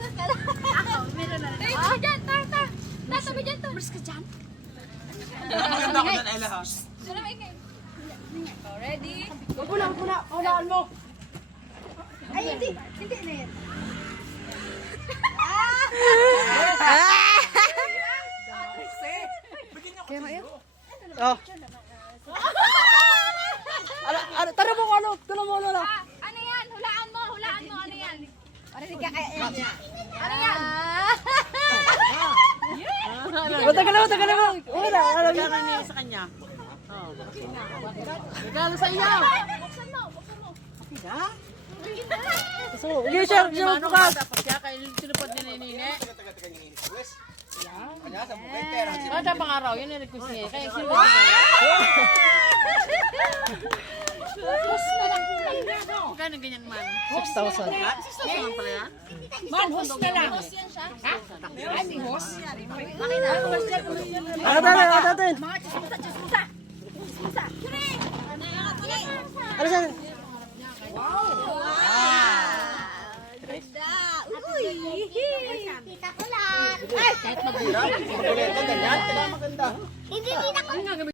Ako, meron na rin. Tayo dyan, ta. Tabi dyan to. Bers ka dyan. Maganda ako dyan, Ella, ha? Ready? Wag mo na. Unahan mo. Ay, hindi na yan. Oh. Tara mo ano? Tulong mo na. Ano yan? Hulaan mo. Ano yan? Ano yan? Tagal mo. Wala, alam niya. Ano sa kanya? Regalo sa iyo. Buksan mo. So, yun siya bukas. Siya kay tinupad ni Nene. Kada pangaraw, yun yung request niya. Kaya sino ba? Magkano ganyan man? 6,000. 6,000 pala yan? Man, host na lang. Host yan siya. Ano natin? Mga chismusa.